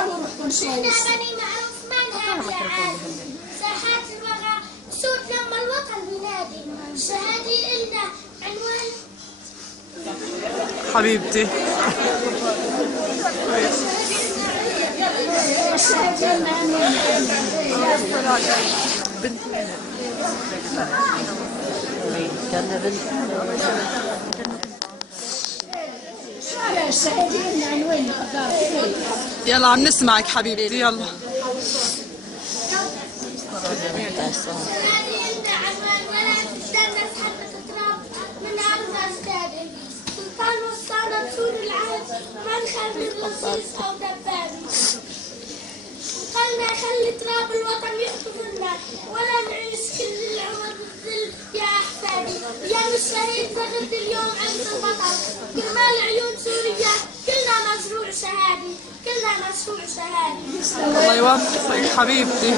احنا بني معروف منهج عادي، ساحات الوغى صوت لما الوطن بينادي، الشهادة إلنا عنوان. حبيبتي يلا عم نسمعك حبيبتي يلا. الشهادة إلنا عنوان ولا تتدنس حتى تتراب من عرض أجدادي، سلطان وسطانا طول العهد ما نخلي رصيص أو دبابي، قالنا خلي تراب الوطن يحتضننا ولا نعيش كل العمر بالذل يا أحفادي، يا الشهيد زغد اليوم عند البطل كرمال عيون سوريا كلنا مشروع شهادي، كلنا مشروع شهادي. الله يوفقك حبيبتي.